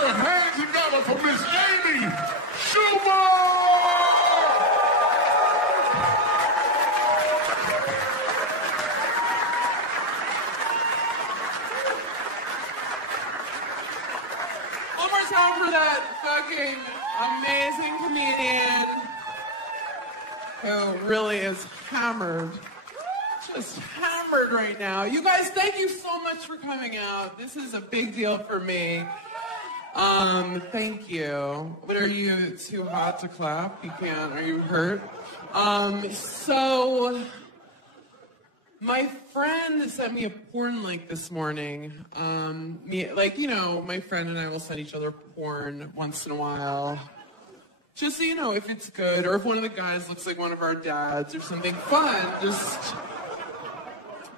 your hands together for Miss Amy Schumer! One more time for that fucking amazing comedian who really is hammered. Just hammered right now. You guys, thank you so much for coming out. This is a big deal for me. Thank you. But are you too hot to clap? You can't. Are you hurt? So my friend sent me a porn link this morning. My friend and I will send each other porn once in a while. Just so you know if it's good, or if one of the guys looks like one of our dads or something fun, just,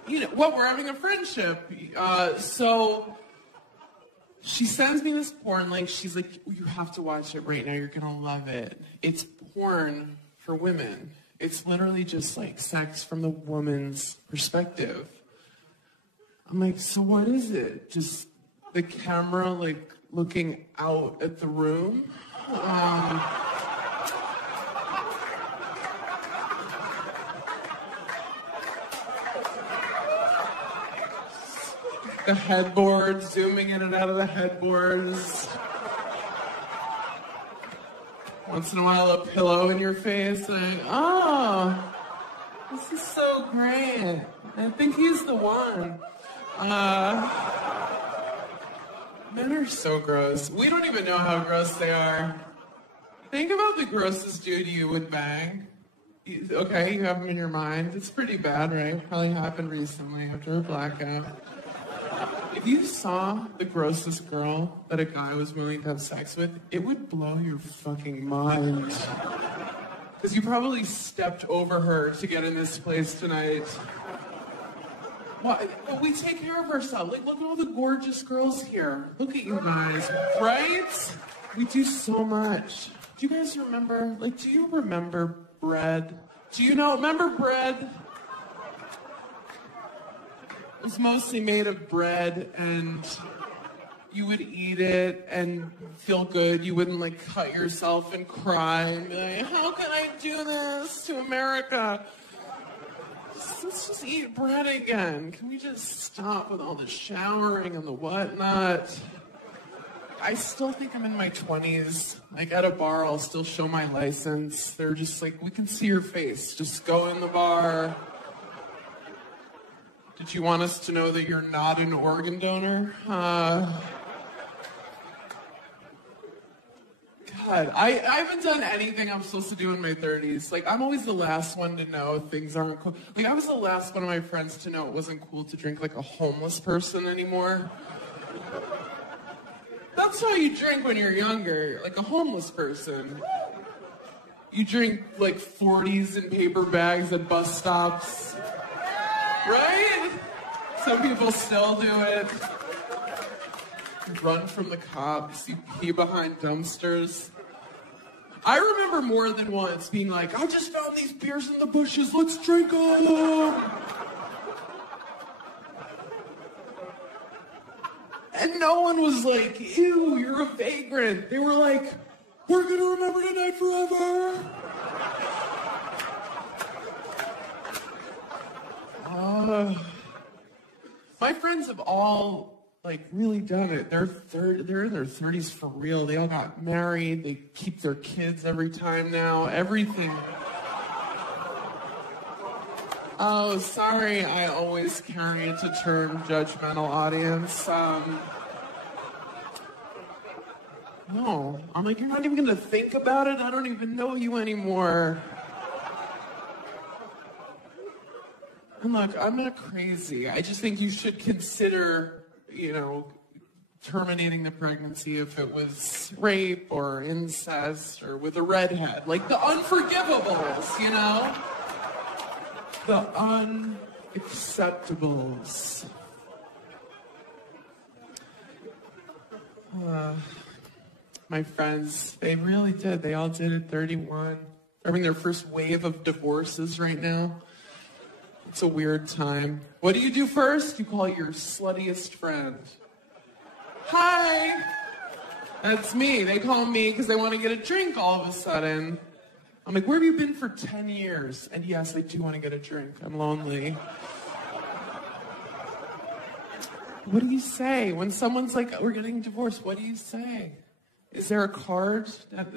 we're having a friendship. So she sends me this porn link. She's like, you have to watch it right now. You're going to love it. It's porn for women. It's literally just like sex from the woman's perspective. I'm like, so what is it? Just the camera like looking out at the room? The headboard, zooming in and out of the headboards. Once in a while, a pillow in your face, and this is so great. I think he's the one. Men are so gross. We don't even know how gross they are. Think about the grossest dude you would bang. Okay, you have him in your mind. It's pretty bad, right? Probably happened recently after a blackout. If you saw the grossest girl that a guy was willing to have sex with, it would blow your fucking mind. Because you probably stepped over her to get in this place tonight. Well, we take care of ourselves. Like, look at all the gorgeous girls here. Look at you guys, right? We do so much. Do you guys remember, do you remember bread? Remember bread? It was mostly made of bread, and you would eat it and feel good. You wouldn't cut yourself and cry and be like, how can I do this to America? Let's just eat bread again. Can we just stop with all the showering and the whatnot? I still think I'm in my 20s. At a bar, I'll still show my license. They're just like, we can see your face. Just go in the bar. Did you want us to know that you're not an organ donor? God, I haven't done anything I'm supposed to do in my 30s. I'm always the last one to know things aren't cool. I was the last one of my friends to know it wasn't cool to drink like a homeless person anymore. That's how you drink when you're younger, like a homeless person. You drink 40s in paper bags at bus stops. Right? Some people still do it. You run from the cops. You pee behind dumpsters. I remember more than once being like, I just found these beers in the bushes. Let's drink them. And no one was like, ew, you're a vagrant. They were like, we're going to remember tonight forever. My friends have all really done it. They're in their 30s for real. They all got married. They keep their kids every time now. Everything. Oh, sorry. I always carry it to term judgmental audience. No, I'm like, you're not even gonna think about it. I don't even know you anymore. And look, I'm not crazy. I just think you should consider, terminating the pregnancy if it was rape or incest or with a redhead. Like the unforgivables, The unacceptables. My friends, they really did. They all did at 31. They're having their first wave of divorces right now. It's a weird time. What do you do first? You call your sluttiest friend. Hi! That's me. They call me because they want to get a drink all of a sudden. I'm like, where have you been for 10 years? And yes, I do want to get a drink. I'm lonely. What do you say? When someone's like, we're getting divorced, what do you say? Is there a card?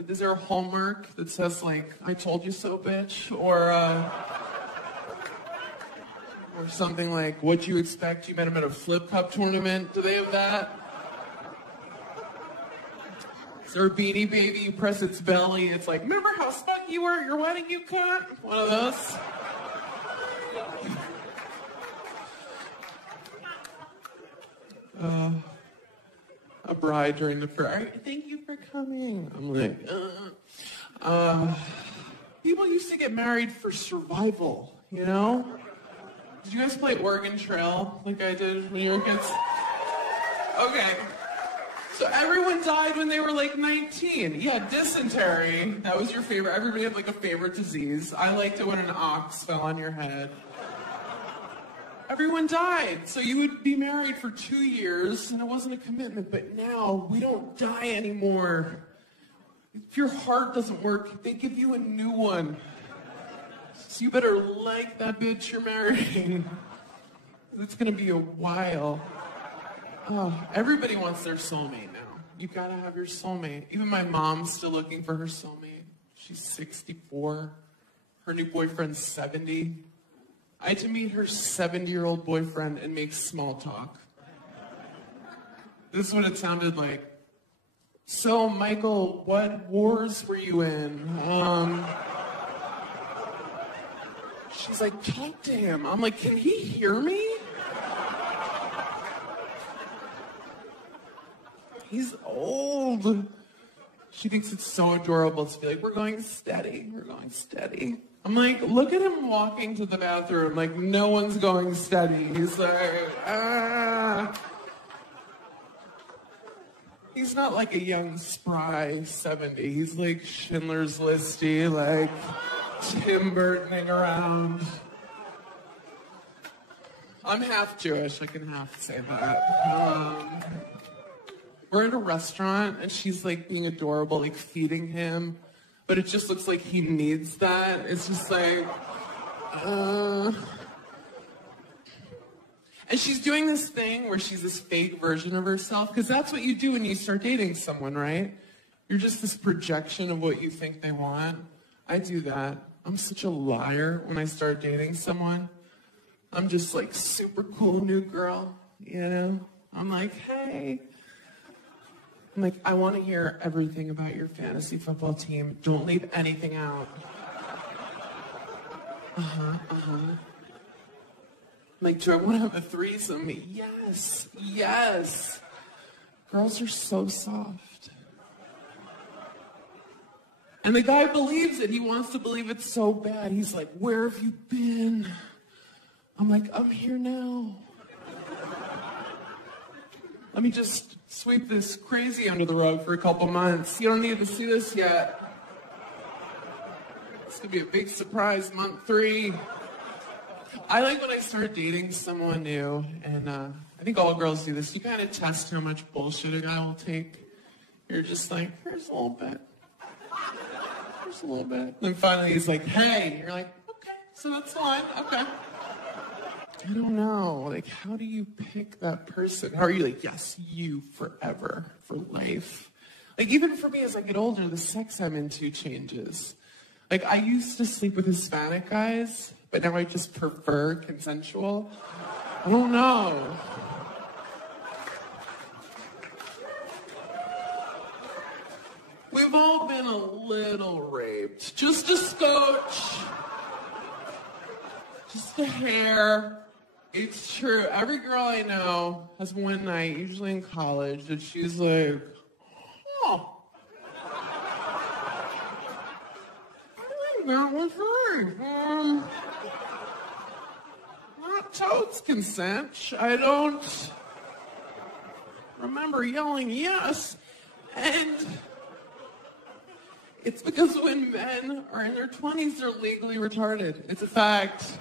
Is there a hallmark that says, like, I told you so, bitch? Or something like, what'd you expect? You met him at a flip cup tournament? Do they have that? Is there a Beanie Baby? You press its belly. It's like, remember how spunky you were at your wedding, you cunt? One of those. A bride during the prayer. Thank you for coming. I'm like, people used to get married for survival, you know? Did you guys play Oregon Trail like I did when you were kids? Okay. So everyone died when they were like 19. Yeah, dysentery. That was your favorite. Everybody had like a favorite disease. I liked it when an ox fell on your head. Everyone died. So you would be married for 2 years and it wasn't a commitment. But now we don't die anymore. If your heart doesn't work, they give you a new one. So you better like that bitch you're marrying. It's going to be a while. Oh, everybody wants their soulmate now. You got to have your soulmate. Even my mom's still looking for her soulmate. She's 64. Her new boyfriend's 70. I had to meet her 70-year-old boyfriend and make small talk. This is what it sounded like. So, Michael, what wars were you in? She's like, talk to him. I'm like, can he hear me? He's old. She thinks it's so adorable to be like, we're going steady. We're going steady. I'm like, look at him walking to the bathroom. Like, no one's going steady. He's like, ah. He's not like a young, spry 70. He's like Schindler's Listy, like Tim Burtoning around. I'm half Jewish. I can half say that. We're at a restaurant, and she's like being adorable, like feeding him. But it just looks like he needs that. It's just like, And she's doing this thing where she's this fake version of herself, because that's what you do when you start dating someone, right? You're just this projection of what you think they want. I do that. I'm such a liar when I start dating someone. I'm just like super cool new girl, you know? I'm like, hey. I'm like, I want to hear everything about your fantasy football team. Don't leave anything out. I'm like, do I want to have a threesome? Yes, yes. Girls are so soft. And the guy believes it. He wants to believe it so bad. He's like, where have you been? I'm like, I'm here now. Let me just sweep this crazy under the rug for a couple months. You don't need to see this yet. It's going to be a big surprise, month 3. I like when I start dating someone new, and I think all girls do this. You kind of test how much bullshit a guy will take. You're just like, here's a little bit. Here's a little bit. And finally he's like, hey. You're like, okay, so that's fine. Okay. I don't know. Like, how do you pick that person? How are you like, yes, you forever, for life? Like, even for me, as I get older, the sex I'm into changes. Like, I used to sleep with Hispanic guys, but now I just prefer consensual. I don't know. We've all been a little raped. Just a scotch. Just a hair. It's true. Every girl I know has one night, usually in college, that she's like, oh. I think that was right. Not totes consent. I don't remember yelling yes. And it's because when men are in their 20s, they're legally retarded. It's a fact.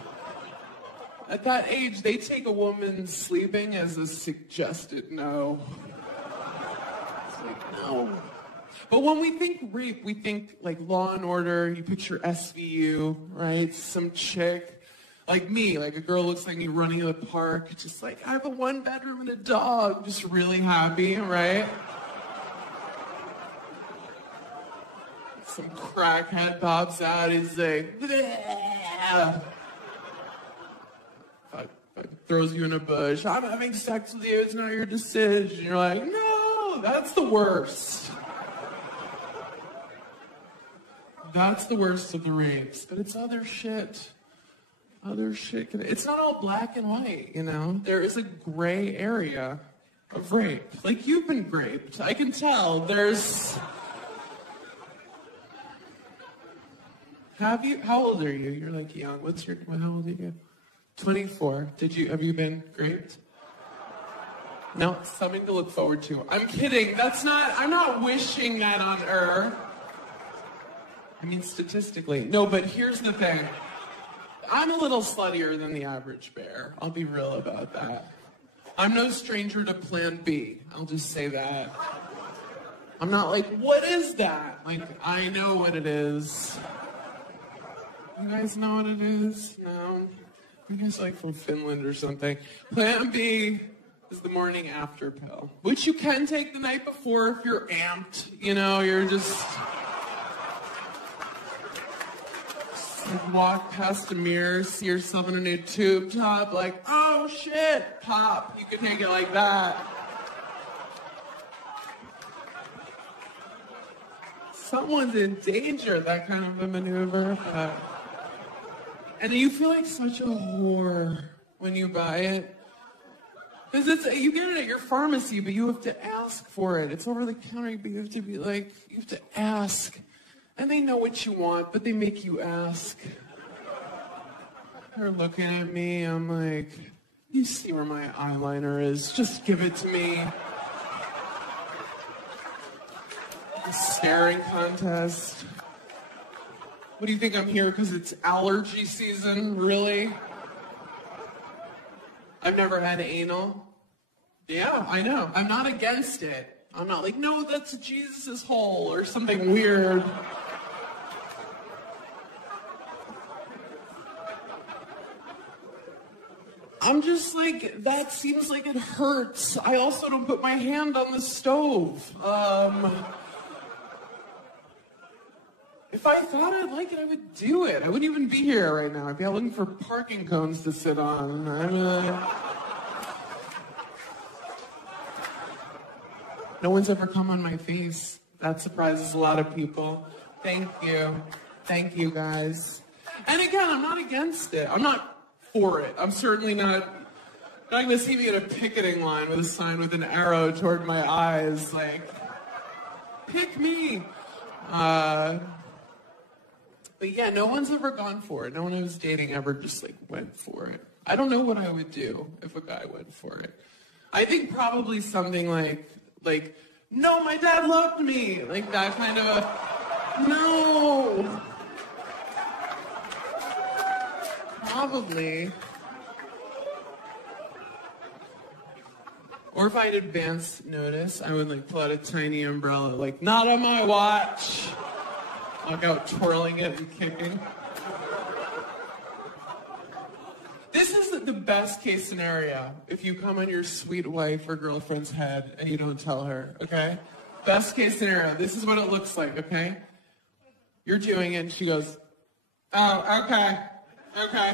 At that age, they take a woman sleeping as a suggested no. Like, no. But when we think rape, we think like Law and Order, you picture SVU, right? Some chick, like me, like a girl looks like me running in the park, just like, I have a 1-bedroom and a dog, just really happy, right? Some crackhead pops out, he's like, bleh. Throws you in a bush, I'm having sex with you, it's not your decision. You're like, no, that's the worst. That's the worst of the rapes, but it's other shit. Other shit. It's not all black and white, you know? There is a gray area of rape. Like, you've been raped. I can tell. There's... Have you? How old are you? You're like young. How old are you? 24. Have you been raped? No, something to look forward to. I'm kidding. I'm not wishing that on her. I mean, statistically. No, but here's the thing. I'm a little sluttier than the average bear. I'll be real about that. I'm no stranger to Plan B. I'll just say that. I'm not like, what is that? Like, I know what it is. You guys know what it is? No? You guys like from Finland or something. Plan B is the morning after pill, which you can take the night before if you're amped. You know, you're just... Like walk past a mirror, see yourself in a new tube top, like, oh shit, pop. You can take it like that. Someone's in danger, that kind of a maneuver. And you feel like such a whore when you buy it. Because you get it at your pharmacy, but you have to ask for it. It's over the counter, but you have to be like, you have to ask. And they know what you want, but they make you ask. They're looking at me, I'm like, you see where my eyeliner is, just give it to me. The staring contest. What do you think I'm here because it's allergy season? Really? I've never had anal. Yeah, I know. I'm not against it. I'm not like, no, that's Jesus' hole or something weird. I'm just like, that seems like it hurts. I also don't put my hand on the stove. If I thought I'd like it, I would do it. I wouldn't even be here right now. I'd be out looking for parking cones to sit on. No one's ever come on my face. That surprises a lot of people. Thank you. Thank you, guys. And again, I'm not against it. I'm not for it. I'm certainly not going to see me at a picketing line with a sign with an arrow toward my eyes, like, pick me. But yeah, no one's ever gone for it. No one I was dating ever just like went for it. I don't know what I would do if a guy went for it. I think probably something like, no, my dad loved me. Like that kind of a, no. Probably. Or if I had advance notice, I would like pull out a tiny umbrella, like, not on my watch. Walk out twirling it and kicking. This is the best case scenario if you come on your sweet wife or girlfriend's head and you don't tell her, okay? Best case scenario, this is what it looks like, okay? You're doing it and she goes, oh, okay, okay.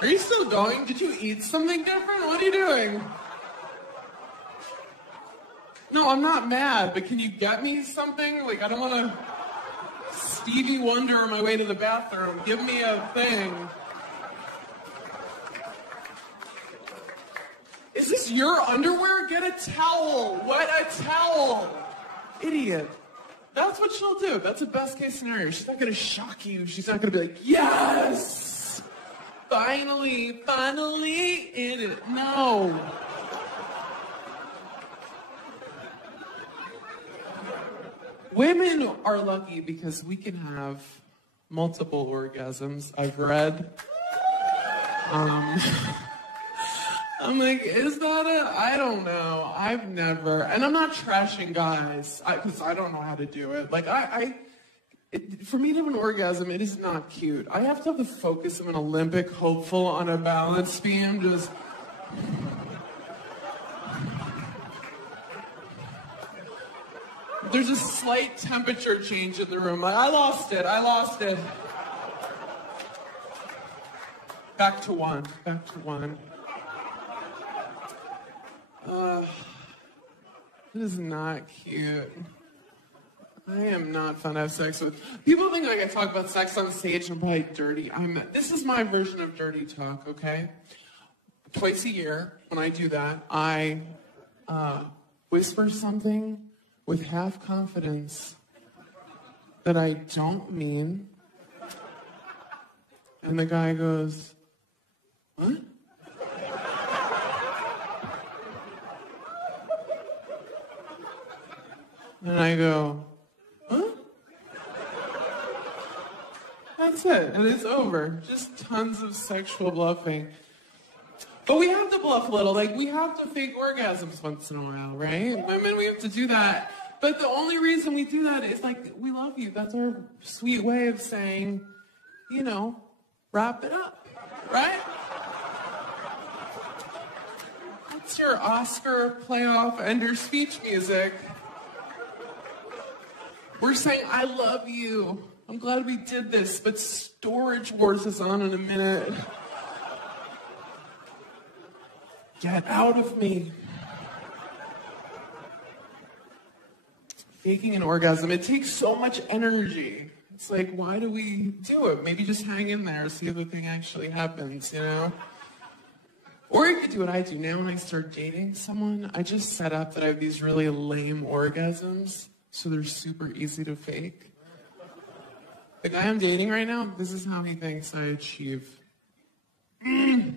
Are you still going? Did you eat something different? What are you doing? No, I'm not mad, but can you get me something? Like, I don't want to Stevie Wonder on my way to the bathroom. Give me a thing. Is this your underwear? Get a towel. Wet a towel. Idiot. That's what she'll do. That's a best case scenario. She's not going to shock you. She's not going to be like, yes! Finally in it. No. Women are lucky because we can have multiple orgasms. I've read. I'm like, is that I don't know. I've never, and I'm not trashing guys, because I don't know how to do it. Like, for me to have an orgasm, it is not cute. I have to have the focus of an Olympic hopeful on a balance beam, just... There's a slight temperature change in the room. Like, I lost it. Back to one. It is not cute. I am not fun to have sex with. People think like I talk about sex on stage and I'm probably dirty. This is my version of dirty talk, okay? Twice a year, when I do that, I whisper something with half confidence that I don't mean. And the guy goes, what? And I go, huh? That's it, and it's over. Just tons of sexual bluffing. But we have to bluff a little. Like, we have to fake orgasms once in a while, right? Women, we have to do that. But the only reason we do that is, like, we love you. That's our sweet way of saying, you know, wrap it up, right? What's your Oscar playoff ender speech music? We're saying, I love you. I'm glad we did this, but Storage Wars is on in a minute. Get out of me. Faking an orgasm, it takes so much energy. It's like, why do we do it? Maybe just hang in there, see if the thing actually happens, you know? Or you could do what I do now when I start dating someone. I just set up that I have these really lame orgasms, so they're super easy to fake. The guy I'm dating right now, this is how he thinks I achieve. It's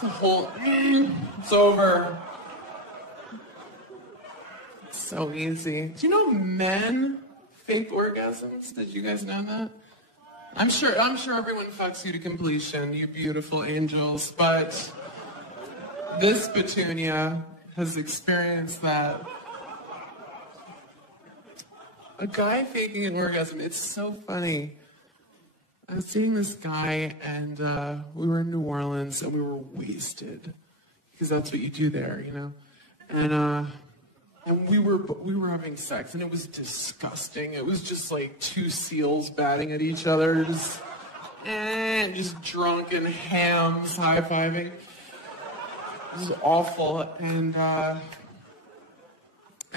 the whole, it's over. It's so easy. Do you know men fake orgasms? Did you guys know that? I'm sure everyone fucks you to completion, you beautiful angels, but this Petunia has experienced that. A guy faking an orgasm, it's so funny. I was dating this guy, and we were in New Orleans, and we were wasted, because that's what you do there, you know? And we were having sex, and it was disgusting. It was just like two seals batting at each other, just drunken hams high-fiving. It was awful, and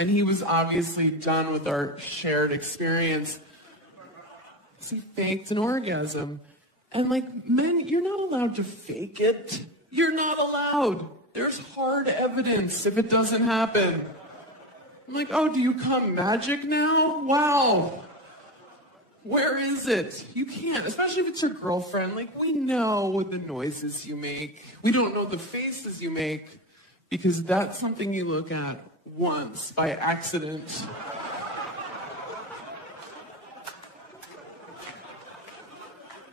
he was obviously done with our shared experience. So he faked an orgasm. And like, men, you're not allowed to fake it. You're not allowed. There's hard evidence if it doesn't happen. I'm like, oh, do you come magic now? Wow. Where is it? You can't, especially if it's your girlfriend. Like, we know the noises you make. We don't know the faces you make because that's something you look at once by accident.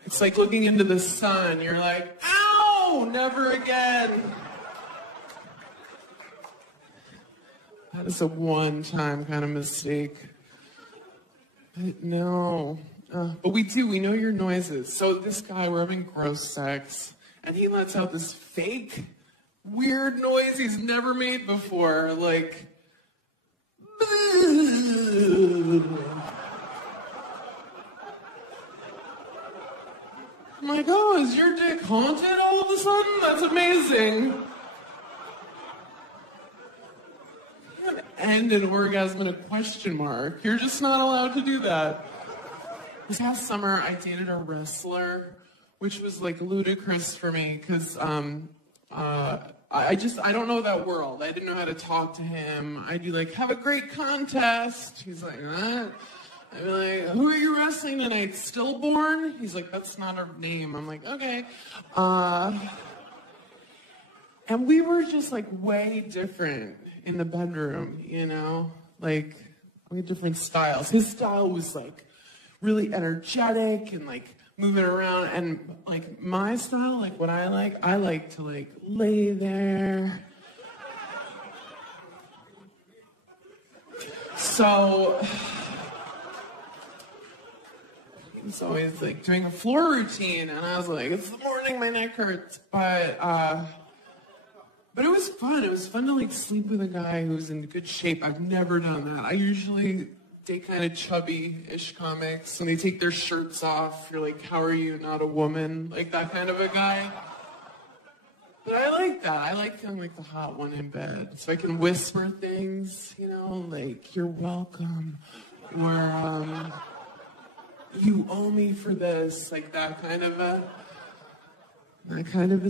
It's like looking into the sun. You're like, ow, never again. That is a one-time kind of mistake. But no. But we know your noises. So this guy, we're having gross sex, and he lets out this fake, weird noise he's never made before. Like, I'm like, oh, is your dick haunted all of a sudden? That's amazing. You can't end an orgasm in a question mark. You're just not allowed to do that. This past summer, I dated a wrestler, which was like ludicrous for me because I don't know that world. I didn't know how to talk to him. I'd be like, have a great contest. He's like, what? I'd be like, who are you wrestling tonight? Stillborn? He's like, that's not her name. I'm like, okay. And we were just like way different in the bedroom, you know? Like, we had different styles. His style was like really energetic and like moving around. And like my style, like what I like to like lay there. So he's always like doing a floor routine, and I was like, it's the morning, my neck hurts. But it was fun. It was fun to like sleep with a guy who's in good shape. I've never done that. I usually date kind of chubby-ish comics, and they take their shirts off. You're like, how are you not a woman? Like that kind of a guy. But I like that. I like feeling like the hot one in bed. So I can whisper things, you know, like, you're welcome. Or, you owe me for this. Like that kind of a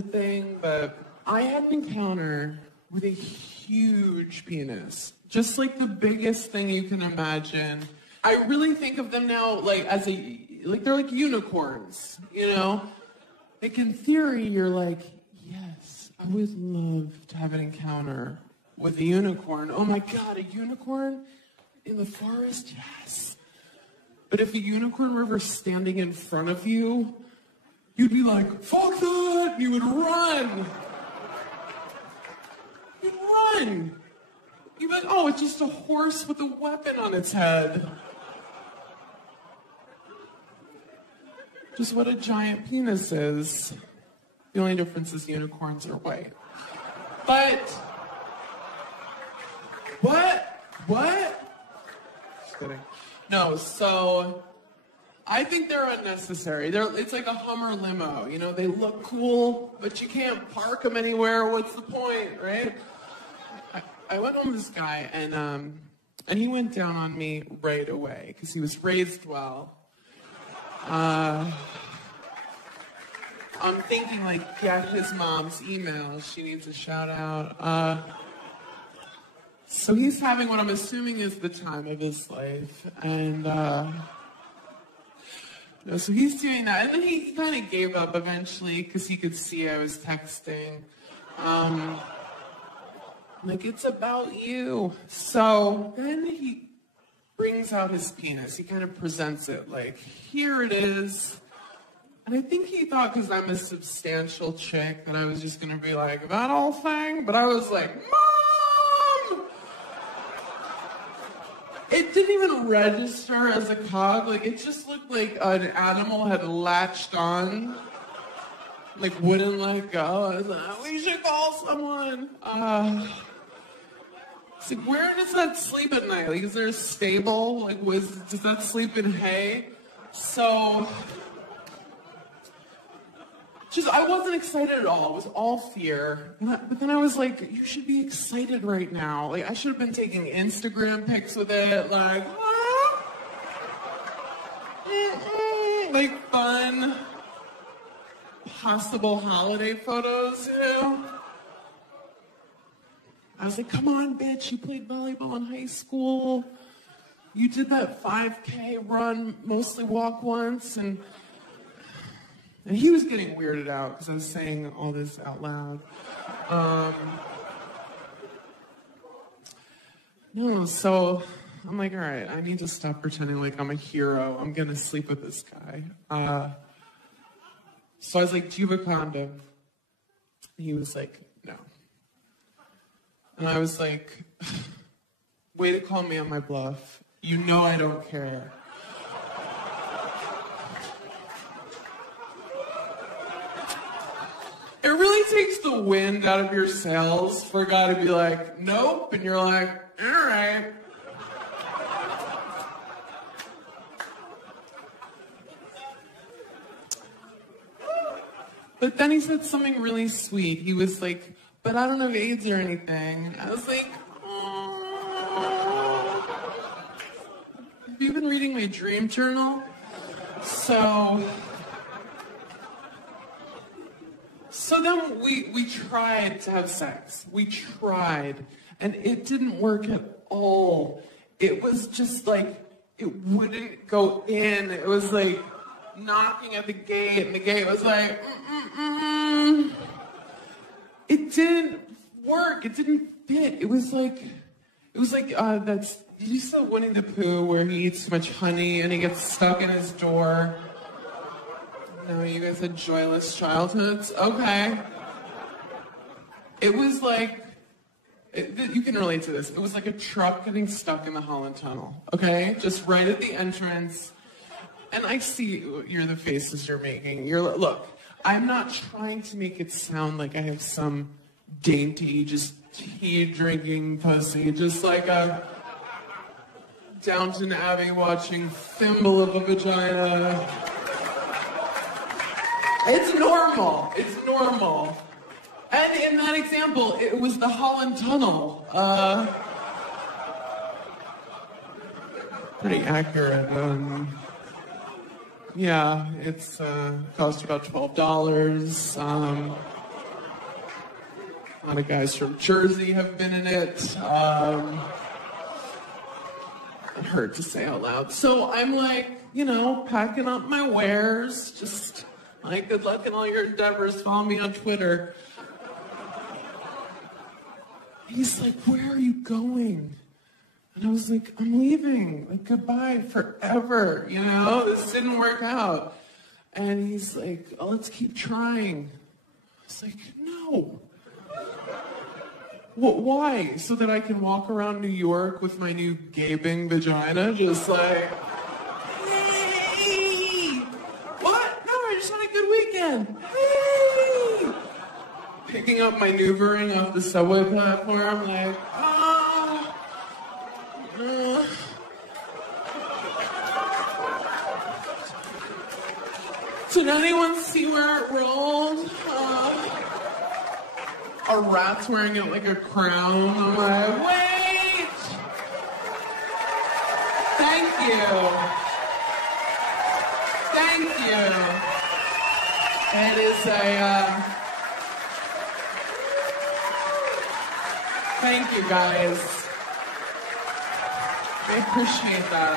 thing. But I had an encounter with a huge penis. Just like the biggest thing you can imagine. I really think of them now like as they're like unicorns, you know? Like in theory, you're like, yes, I would love to have an encounter with a unicorn. Oh my God, a unicorn in the forest? Yes. But if a unicorn were ever standing in front of you, you'd be like, fuck that! And you would run. You'd run. You'd be like, oh, it's just a horse with a weapon on its head. Just what a giant penis is. The only difference is unicorns are white. But, what? Just kidding. No, so, I think they're unnecessary. It's like a Hummer limo, you know, they look cool, but you can't park them anywhere. What's the point, right? I went home with this guy, and he went down on me right away, because he was raised well. I'm thinking, like, get his mom's email. She needs a shout out. So he's having what I'm assuming is the time of his life. And, so he's doing that. And then he kind of gave up eventually because he could see I was texting. Like, it's about you. So then he brings out his penis. He kind of presents it like, here it is. And I think he thought because I'm a substantial chick that I was just going to be like, that whole thing? But I was like, Mom! It didn't even register as a cog. Like, it just looked like an animal had latched on. Like, wouldn't let go. I was like, we should call someone. It's like, where does that sleep at night? Like, is there a stable? Like, does that sleep in hay? So... I wasn't excited at all. It was all fear. But then I was like, you should be excited right now. Like, I should have been taking Instagram pics with it. Like, like fun, possible holiday photos, you know? I was like, come on, bitch. You played volleyball in high school. You did that 5K run, mostly walk once, and he was getting weirded out because I was saying all this out loud. No, so I'm like, all right, I need to stop pretending like I'm a hero. I'm going to sleep with this guy. So I was like, do you have a condom? And he was like, no. And I was like, way to call me on my bluff. You know I don't care. It really takes the wind out of your sails for a guy to be like, nope, and you're like, all right. But then he said something really sweet. He was like, but I don't have AIDS or anything. I was like, oh. Have you been reading my dream journal? So then we tried to have sex. We tried. And it didn't work at all. It was just like, it wouldn't go in. It was like knocking at the gate, and the gate was like, It didn't work. It didn't fit. It was like did you saw Winnie the Pooh where he eats too much honey and he gets stuck in his door? No, you guys had joyless childhoods? Okay. It was like, you can relate to this. It was like a truck getting stuck in the Holland Tunnel, okay? Just right at the entrance. And I see the faces you're making. Look, I'm not trying to make it sound like I have some dainty, just tea-drinking pussy, just like a Downton Abbey watching thimble of a vagina. It's normal. It's normal. And in that example, it was the Holland Tunnel. Pretty accurate. Yeah, it's cost about $12. A lot of guys from Jersey have been in it. It hurt to say out loud. So I'm like, packing up my wares. Just like, good luck in all your endeavors. Follow me on Twitter. He's like, where are you going? And I was like, I'm leaving. Like, goodbye forever. This didn't work out. And he's like, oh, let's keep trying. I was like, no. Well, why? So that I can walk around New York with my new gaping vagina, just like, hey! What? No, I just had a good weekend. Hey! Picking up my maneuvering off the subway platform, like, Did anyone see where it rolled? A rat's wearing it like a crown. I'm like, wait! Thank you. Thank you. It is thank you, guys. I appreciate that.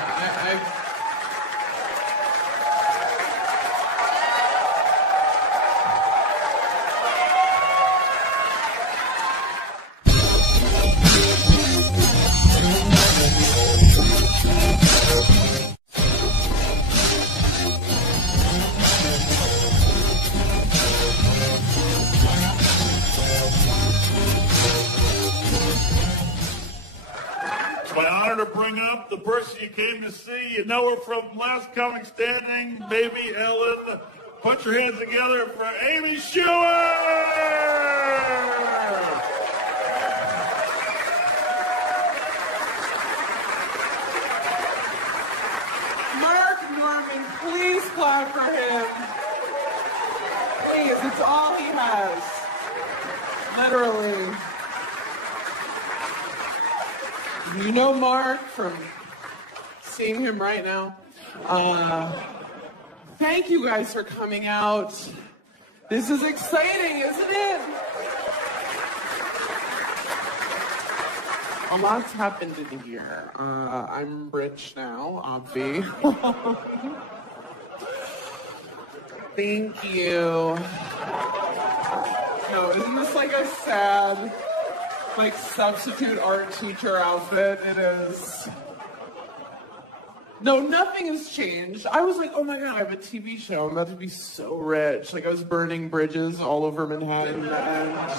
To bring up the person you came to see. You know her from Last Comic Standing, Baby Ellen. Put your hands together for Amy Schumer! Mark Norman, please clap for him. Please, it's all he has. Literally. You know Mark from seeing him right now. Thank you guys for coming out. This is exciting, isn't it? A lot's happened in a year. I'm rich now, obvi. Thank you. No, isn't this like a sad, like, substitute art teacher outfit? It is. No, nothing has changed. I was like, oh my God, I have a TV show. I'm about to be so rich. Like, I was burning bridges all over Manhattan and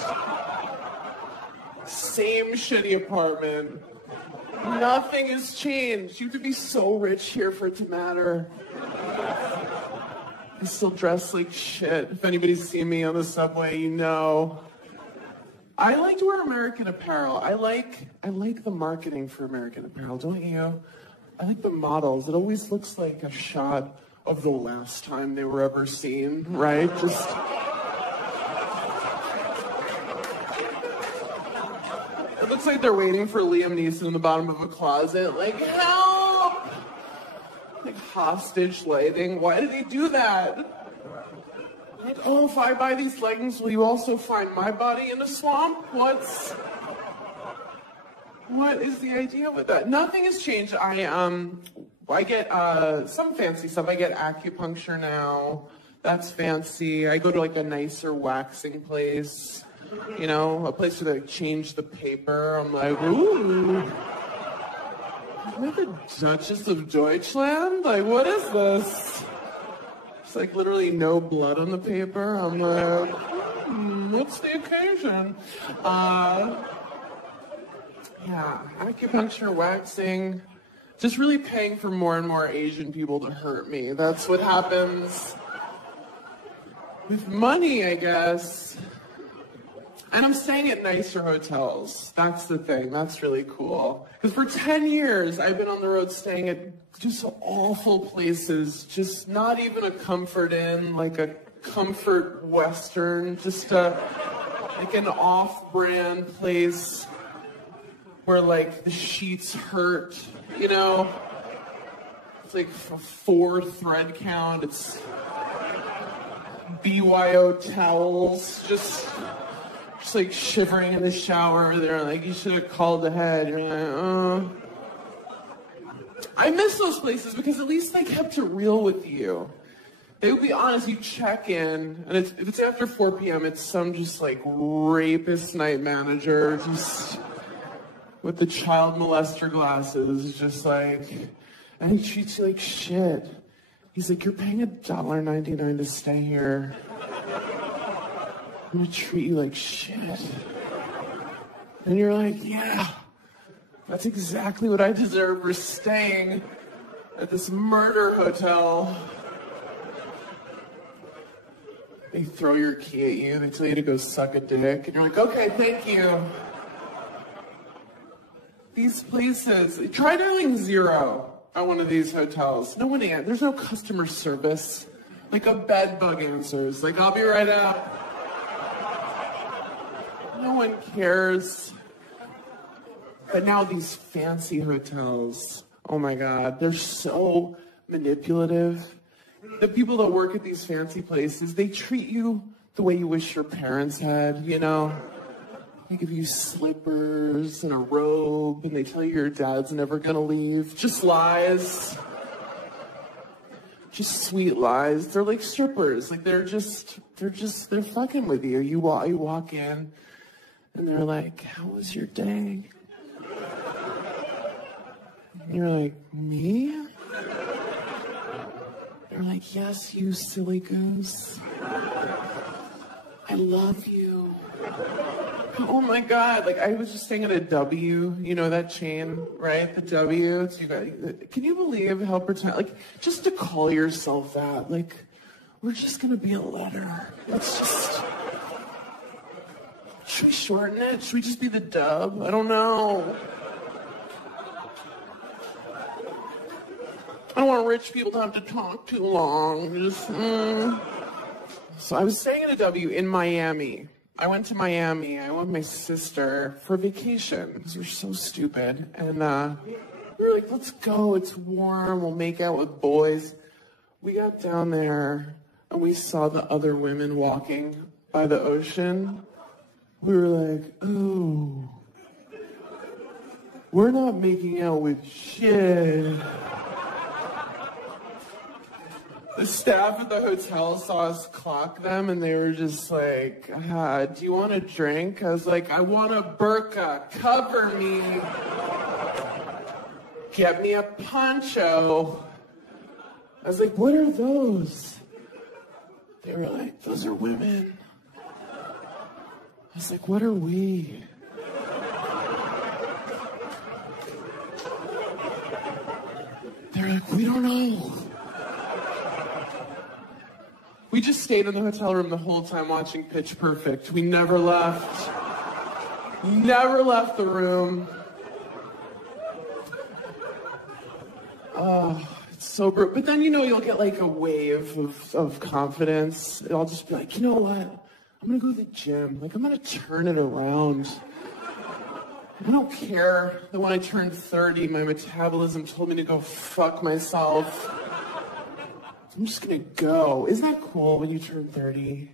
same shitty apartment. Nothing has changed. You have to be so rich here for it to matter. I still dress like shit. If anybody's seen me on the subway, you know. I like to wear American Apparel. I like the marketing for American Apparel, don't you? I like the models. It always looks like a shot of the last time they were ever seen, right? Just it looks like they're waiting for Liam Neeson in the bottom of a closet. Like, help! Like hostage lighting. Why did he do that? Like, oh, if I buy these leggings, will you also find my body in a swamp? What is the idea with that? Nothing has changed. I get some fancy stuff. I get acupuncture now. That's fancy. I go to like a nicer waxing place. You know, a place where they change the paper. I'm like, ooh. Am I the Duchess of Deutschland? Like, what is this? It's like literally no blood on the paper. I'm like, what's the occasion? Yeah, acupuncture, waxing, just really paying for more and more Asian people to hurt me. That's what happens with money, I guess. And I'm staying at nicer hotels. That's the thing. That's really cool. Because for 10 years, I've been on the road staying at just awful places. Just not even a Comfort Inn, like a Comfort Western. Just like an off-brand place where, like, the sheets hurt, you know? It's like a 4 thread count. It's BYO towels. Just like shivering in the shower. They're like, you should have called ahead. You're like, oh. I miss those places because at least they kept it real with you. They would be honest. You check in, and if it's after 4 p.m., it's some just like rapist night manager just with the child molester glasses, just like, and he treats you like shit. He's like, you're paying $1.99 to stay here. I'm gonna treat you like shit. And you're like, yeah, that's exactly what I deserve for staying at this murder hotel. They throw your key at you, they tell you to go suck a dick, and you're like, okay, thank you. These places, try dialing 0 at one of these hotels. No one there's no customer service. Like a bed bug answers, like, I'll be right out. No one cares. But now these fancy hotels, oh my God, they're so manipulative. The people that work at these fancy places, they treat you the way you wish your parents had, you know? They give you slippers and a robe, and they tell you your dad's never gonna leave. Just lies. Just sweet lies. They're like strippers. Like they're fucking with you. You walk in, and they're like, how was your day? And you're like, me? They're like, yes, you silly goose. I love you. Oh my God, like I was just staying at a W, you know that chain, right? The W. So you got, can you believe how like, just to call yourself that, like, we're just gonna be a letter. It's just, should we shorten it? Should we just be the Dub? I don't know. I don't want rich people to have to talk too long. Just, So I was staying at a W in Miami. I went to Miami. I went with my sister for vacation because we're so stupid. And we were like, let's go. It's warm. We'll make out with boys. We got down there and we saw the other women walking by the ocean. We were like, ooh, we're not making out with shit. The staff at the hotel saw us clock them, and they were just like, do you want a drink? I was like, I want a burqa. Cover me. Get me a poncho. I was like, what are those? They were like, those are women. I was like, what are we? They're like, we don't know. We just stayed in the hotel room the whole time watching Pitch Perfect. We never left. Never left the room. Oh, it's so brutal. But then, you know, you'll get like a wave of confidence. I'll just be like, you know what? I'm going to go to the gym. Like, I'm going to turn it around. I don't care that when I turned 30, my metabolism told me to go fuck myself. I'm just gonna go. Isn't that cool when you turn 30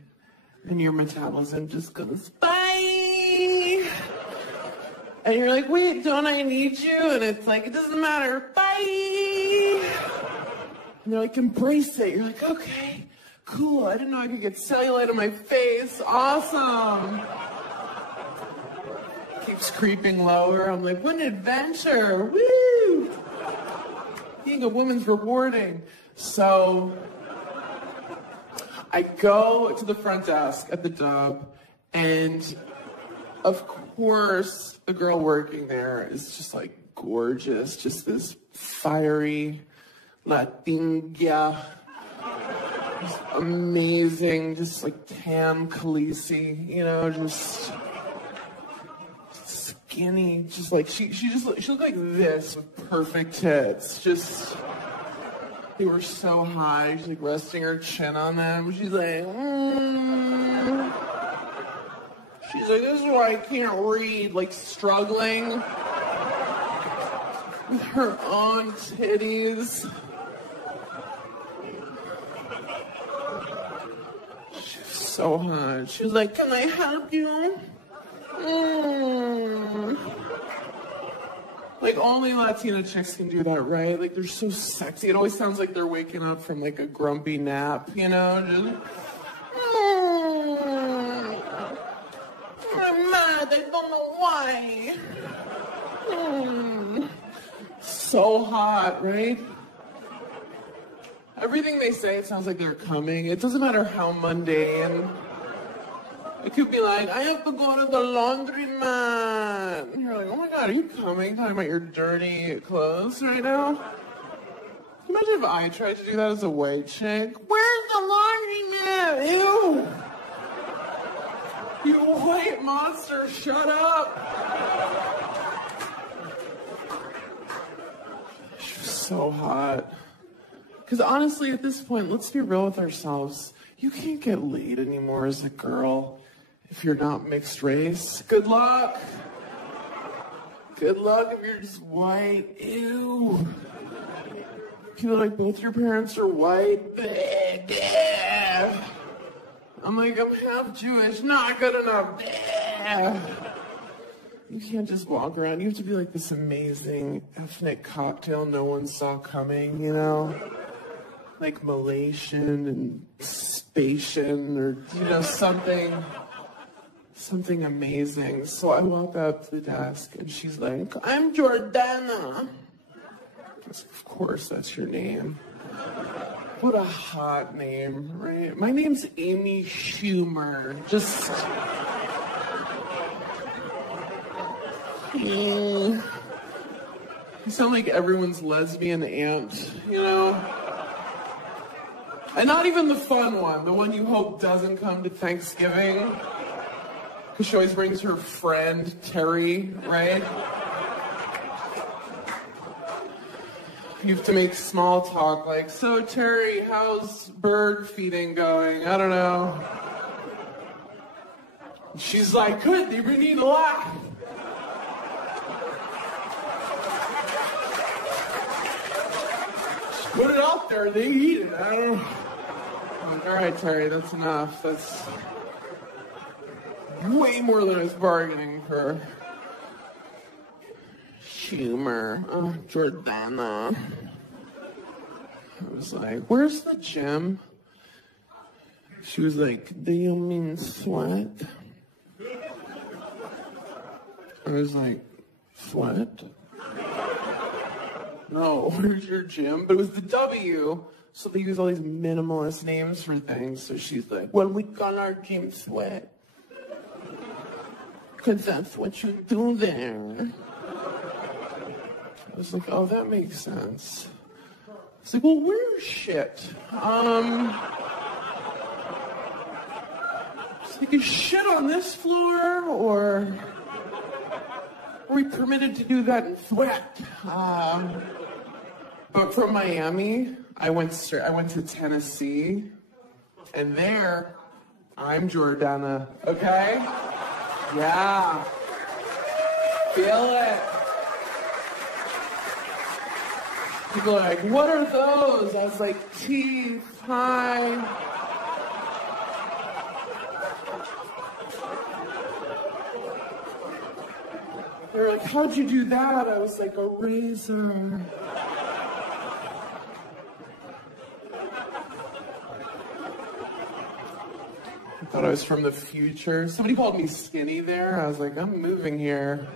and your metabolism just goes, bye? And you're like, wait, don't I need you? And it's like, it doesn't matter, bye? And they're like, embrace it. You're like, okay, cool. I didn't know I could get cellulite on my face. Awesome. Keeps creeping lower. I'm like, what an adventure. Woo! Being a woman's rewarding. So, I go to the front desk at the Dub, and of course, the girl working there is just like gorgeous, just this fiery Latina, just amazing, just like tan Khaleesi, you know, just skinny, just like she looked like this with perfect tits, just. They were so high. She's like resting her chin on them. She's like, She's like, this is why I can't read. Like struggling with her own titties. She's so hot. She was like, can I help you? Like, only Latina chicks can do that, right? Like, they're so sexy. It always sounds like they're waking up from, like, a grumpy nap, you know? Just, I'm mad. I don't know why. So hot, right? Everything they say, it sounds like they're coming. It doesn't matter how mundane. It could be like, I have to go to the laundromat. And you're like, oh my God, are you coming? Talking about your dirty clothes right now? Can you imagine if I tried to do that as a white chick? Where's the laundromat? Ew! You white monster, shut up! She's so hot. Because honestly, at this point, let's be real with ourselves. You can't get laid anymore as a girl. If you're not mixed race, good luck. Good luck if you're just white. Ew. People are like, both your parents are white. I'm like, I'm half Jewish. Not good enough. You can't just walk around. You have to be like this amazing ethnic cocktail no one saw coming, you know? Like Malaysian and Spatian or, you know, something amazing. So I walk up to the desk and she's like, I'm Jordana. I was like, of course, that's your name. What a hot name, right? My name's Amy Schumer. Just... You sound like everyone's lesbian aunt, you know? And not even the fun one, the one you hope doesn't come to Thanksgiving. Because she always brings her friend, Terry, right? You have to make small talk like, so Terry, how's bird feeding going? I don't know. She's like, good, they really need a laugh. Just put it out there, they eat it, I don't know. I'm like, all right, Terry, that's enough. That's way more than I was bargaining for. Schumer. Oh, Jordana. I was like, where's the gym? She was like, do you mean sweat? I was like, sweat? No, where's your gym? But it was the W. So they use all these minimalist names for things. So she's like, well, we call our gym sweat. Because that's what you do there. I was like, oh, that makes sense. I was like, well, where's shit? It's like, is shit on this floor, or are we permitted to do that in sweat? But from Miami, I went to Tennessee, and there, I'm Jordana, okay? Yeah. Feel it. People are like, what are those? I was like, teeth, hi. They were like, how'd you do that? I was like, a razor. I thought I was from the future. Somebody called me skinny there. I was like, I'm moving here.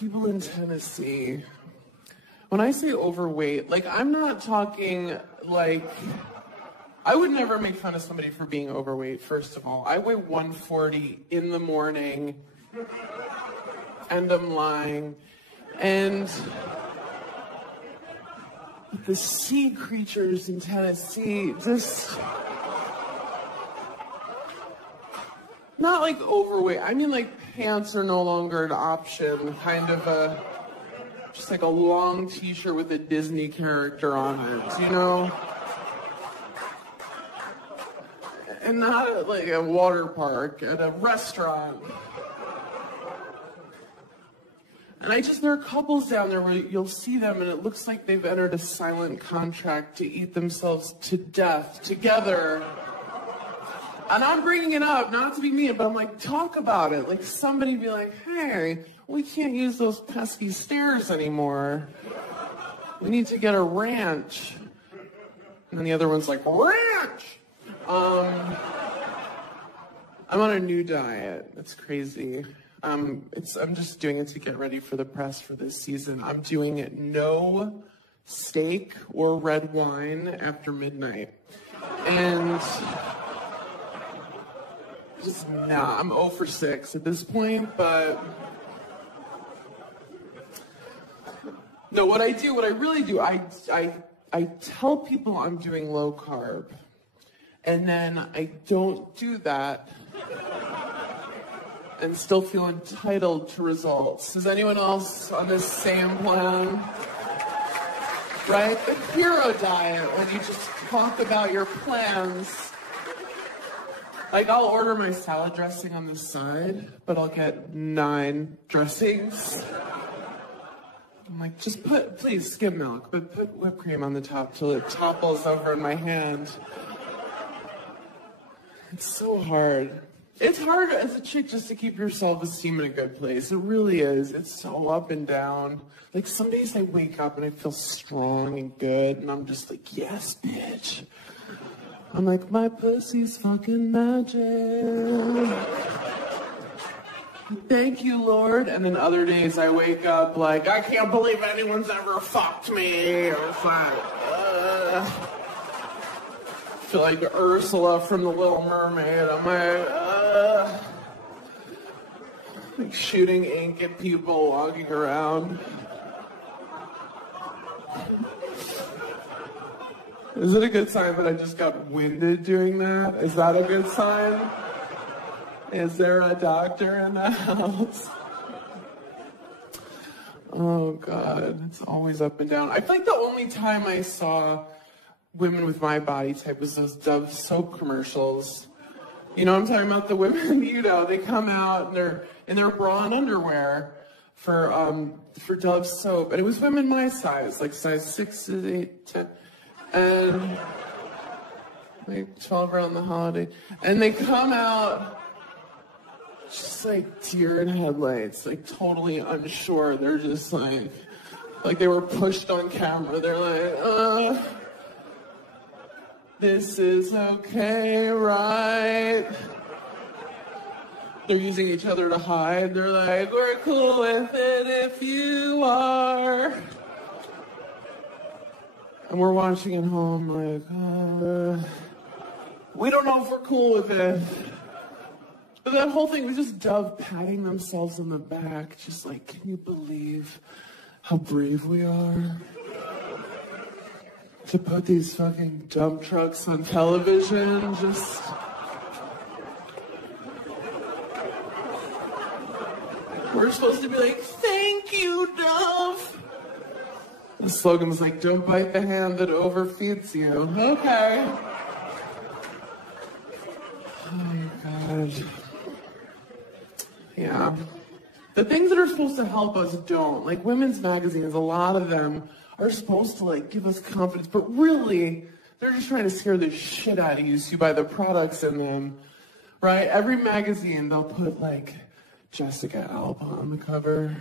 People in Tennessee. When I say overweight, like, I'm not talking like I would never make fun of somebody for being overweight, first of all. I weigh 140 in the morning, and I'm lying. And the sea creatures in Tennessee just... Not like overweight. I mean, like, pants are no longer an option. Kind of just like a long t-shirt with a Disney character on it, you know? And not at like a water park, at a restaurant. And there are couples down there where you'll see them and it looks like they've entered a silent contract to eat themselves to death together. And I'm bringing it up, not to be mean, but I'm like, talk about it. Like, somebody be like, hey, we can't use those pesky stairs anymore. We need to get a ranch. And then the other one's like, ranch! I'm on a new diet. It's crazy. I'm just doing it to get ready for the press for this season. I'm doing it no steak or red wine after midnight. And... just, nah, I'm 0 for 6 at this point, but... No, what I really do, I tell people I'm doing low carb, and then I don't do that, and still feel entitled to results. Is anyone else on this same plan? Right? The hero diet, when you just talk about your plans. Like, I'll order my salad dressing on the side, but I'll get 9 dressings. I'm like, just please, skim milk, but put whipped cream on the top till it topples over in my hand. It's so hard. It's hard as a chick just to keep your self-esteem in a good place. It really is. It's so up and down. Like, some days I wake up and I feel strong and good, and I'm just like, yes, bitch. I'm like, my pussy's fucking magic. Thank you, Lord. And then other days I wake up like, I can't believe anyone's ever fucked me. Or it's like, I feel like Ursula from The Little Mermaid. I'm like shooting ink at people walking around. Is it a good sign that I just got winded doing that? Is that a good sign? Is there a doctor in the house? Oh, God. It's always up and down. I feel like the only time I saw women with my body type was those Dove soap commercials. You know what I'm talking about? The women, you know, they come out and they're in their bra and underwear for Dove soap. And it was women my size, like size 6, 8, 10. And like 12 around the holiday, and they come out just like deer in headlights, like totally unsure. They're just like they were pushed on camera. They're like, this is okay, right? They're using each other to hide. They're like, we're cool with it if you are. And we're watching at home like, we don't know if we're cool with it. But that whole thing was just Dove patting themselves on the back, just like, can you believe how brave we are? To put these fucking dump trucks on television, just... We're supposed to be like, thank you, Dove! The slogan's like, don't bite the hand that overfeeds you. Okay. Oh, God. Yeah. The things that are supposed to help us don't. Like women's magazines, a lot of them are supposed to like give us confidence, but really, they're just trying to scare the shit out of you so you buy the products in them. Right? Every magazine, they'll put like Jessica Alba on the cover.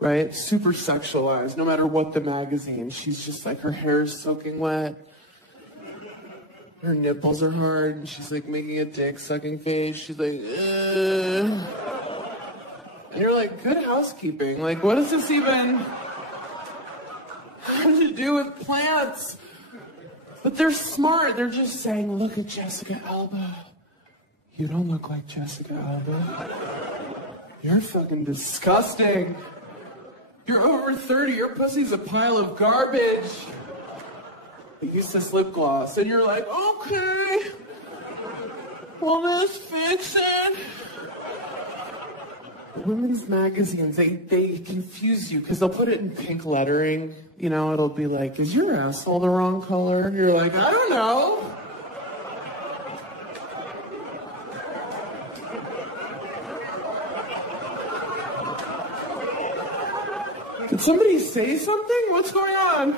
Right? Super sexualized, no matter what the magazine. She's just like, her hair is soaking wet. Her nipples are hard, and she's like making a dick-sucking face. She's like, ugh. And you're like, good housekeeping. Like, what does this even have to do with plants? But they're smart. They're just saying, look at Jessica Alba. You don't look like Jessica Alba. You're fucking disgusting. You're over 30. Your pussy's a pile of garbage. You use this lip gloss. And you're like, okay. Well, let's fix it. Women's magazines, they confuse you because they'll put it in pink lettering. You know, it'll be like, is your asshole the wrong color? And you're like, I don't know. Did somebody say something? What's going on?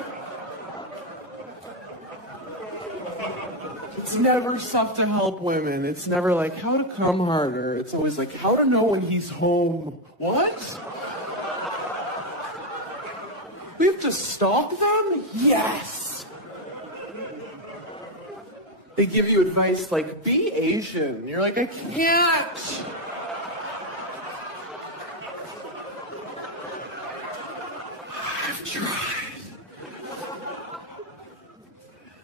It's never stuff to help women. It's never like how to come harder. It's always like how to know when he's home. What? We have to stalk them? Yes. They give you advice like, be Asian. You're like, I can't. I've tried.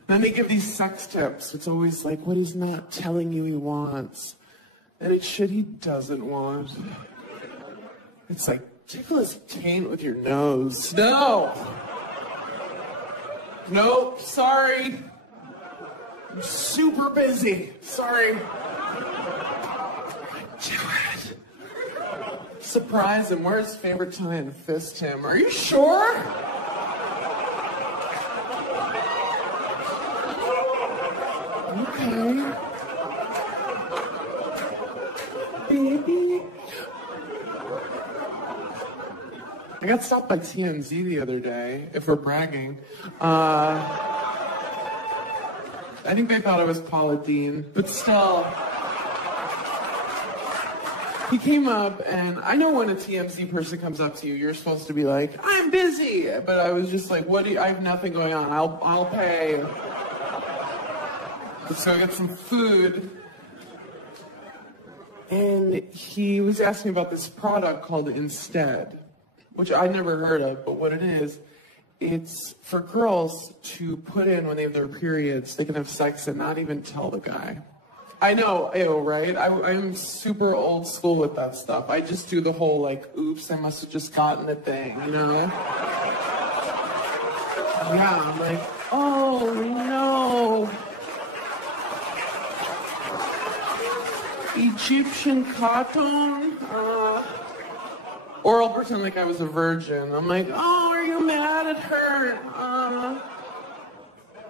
Then they give these sex tips. It's always like what he's not telling you he wants. And it's shit he doesn't want. It's like, tickle his taint with your nose. No! Nope, sorry. I'm super busy. Sorry. Do it. Surprise him. Where's his favorite time? Fist him. Are you sure? Okay. Baby. I got stopped by TMZ the other day, if we're bragging. I think they thought I was Paula Deen, but still. He came up, and I know when a TMZ person comes up to you, you're supposed to be like, I'm busy. But I was just like, I have nothing going on. I'll pay. So I got some food, and he was asking me about this product called Instead, which I never heard of, but what it is, it's for girls to put in when they have their periods. They can have sex and not even tell the guy. I know, ew, right? I'm super old school with that stuff. I just do the whole, like, oops, I must have just gotten a thing, you know? Yeah, I'm like, oh, no. Egyptian cotton, or I'll pretend like I was a virgin. I'm like, oh, are you mad at her?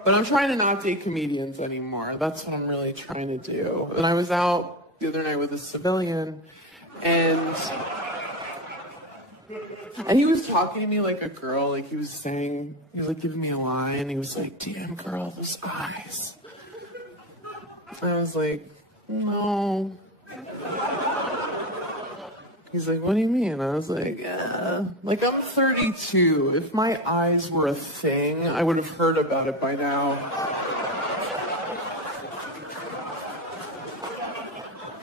But I'm trying to not date comedians anymore. That's what I'm really trying to do. And I was out the other night with a civilian, and he was talking to me like a girl. Like he was like giving me a line. He was like, damn girl, those eyes. And I was like, no. He's like, what do you mean? I was like, like I'm 32. If my eyes were a thing, I would have heard about it by now.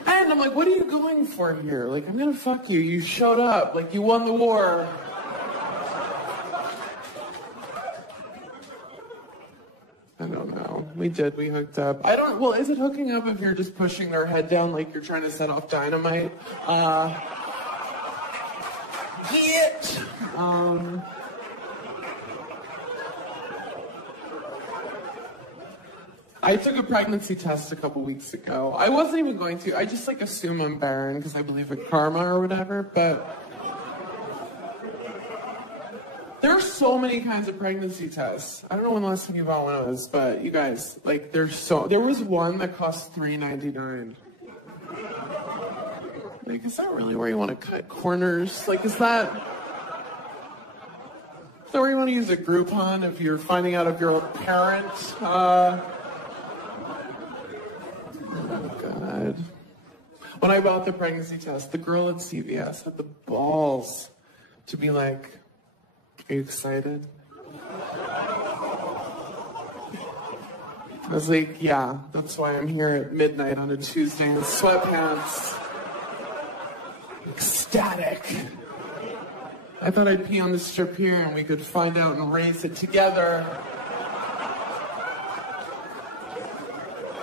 And I'm like, what are you going for here? Like, I'm gonna fuck you. You showed up. Like, you won the war. I don't know. We hooked up. Well, is it hooking up if you're just pushing their head down like you're trying to set off dynamite? I took a pregnancy test a couple weeks ago. I wasn't even going to. I just like assume I'm barren because I believe in karma or whatever, but there are so many kinds of pregnancy tests. I don't know when the last time you bought one was, but you guys, like, there was one that cost $3.99. Like, is that really where you want to cut corners? Like, is that where you want to use a Groupon if you're finding out if you're a parent? Oh, God. When I bought the pregnancy test, the girl at CVS had the balls to be like, are you excited? I was like, yeah, that's why I'm here at midnight on a Tuesday in sweatpants. Ecstatic. I thought I'd pee on the strip here and we could find out and raise it together.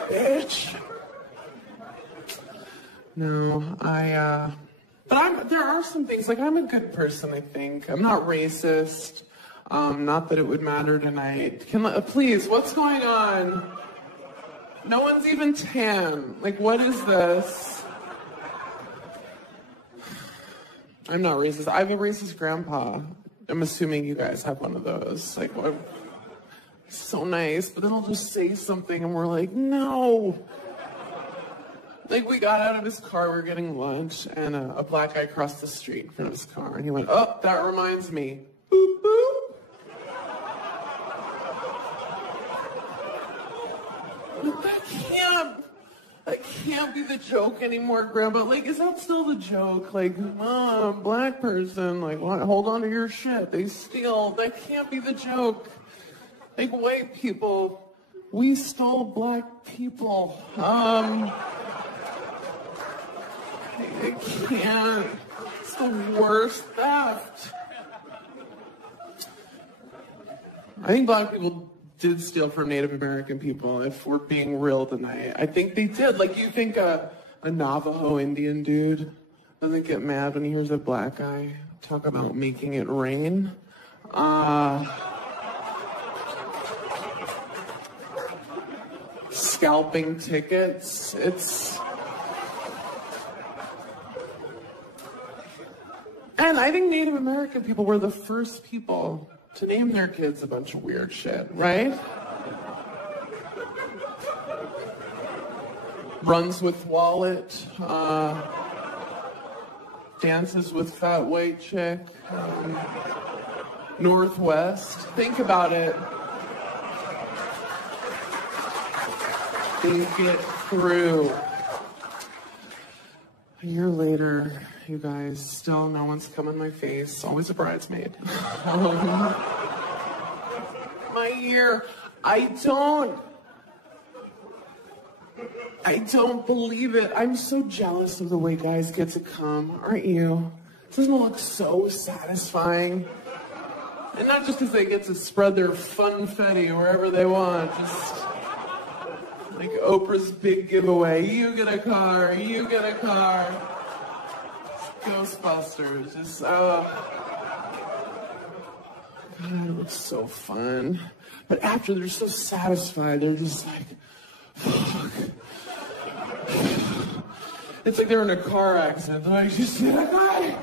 bitch. No, but there are some things, like, I'm a good person, I think. I'm not racist. Not that it would matter tonight. Please, what's going on? No one's even tan. Like, what is this? I'm not racist. I have a racist grandpa. I'm assuming you guys have one of those. Like, what? So nice, but then I'll just say something and we're like, no. Like, we got out of his car, we were getting lunch, and a black guy crossed the street in front of his car, and he went, oh, that reminds me. Boop, boop. But that can't be the joke anymore, Grandpa. Like, is that still the joke? Like, Mom, black person, like, what? Hold on to your shit. They steal. That can't be the joke. Like, white people, we stole black people. I can't. It's the worst theft. I think black people did steal from Native American people, if we're being real tonight. I think they did. Like, you think a Navajo Indian dude doesn't get mad when he hears a black guy talk about making it rain? Scalping tickets. And I think Native American people were the first people to name their kids a bunch of weird shit, right? Runs with wallet, dances with fat white chick, Northwest. Think about it. Think it through. A year later, you guys, still no one's come in my face. Always a bridesmaid. My year. I don't believe it. I'm so jealous of the way guys get to come, aren't you? Doesn't it look so satisfying? And not just because they get to spread their funfetti wherever they want, just like Oprah's big giveaway. You get a car, you get a car. Ghostbusters, just, God, it looks so fun. But after they're so satisfied, they're just like, fuck. It's like they're in a car accident. They're like, you see that guy?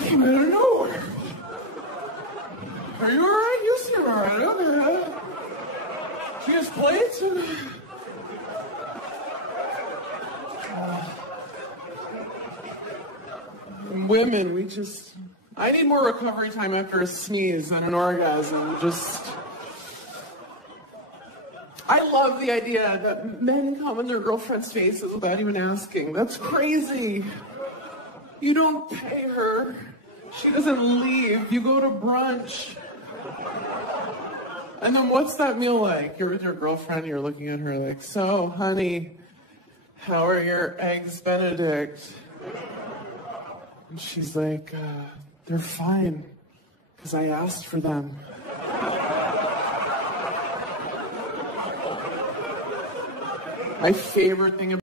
Came out of nowhere. Are you alright? You seem alright. Okay. She has plates? Women, I need more recovery time after a sneeze than an orgasm. I love the idea that men come in their girlfriends' faces without even asking. That's crazy. You don't pay her. She doesn't leave. You go to brunch. And then what's that meal like? You're with your girlfriend, you're looking at her like, so, honey, how are your eggs Benedict? And she's like, they're fine, because I asked for them. My favorite thing about